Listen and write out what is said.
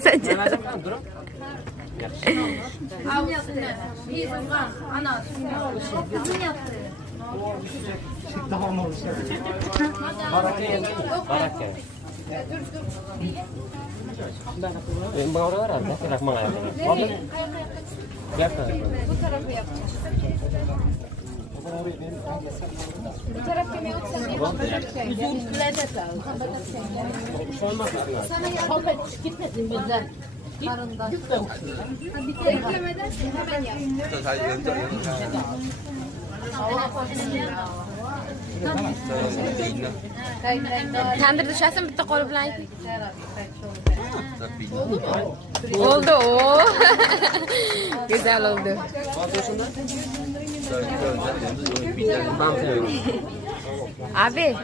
Sence? Benim bağırı var herhalde. Bırakma ayakını. Gel sana. Bu tarafı yapacağız. Bu taraf yemeği sen bu taraf şey. Üstüne de sağ. Sana yardım gitmesin bizden. Karından. Hadi beklemeden hemen yap. Tandır düşersin bitti kolu bilan. Oldu o. Güzel oldu. Abi.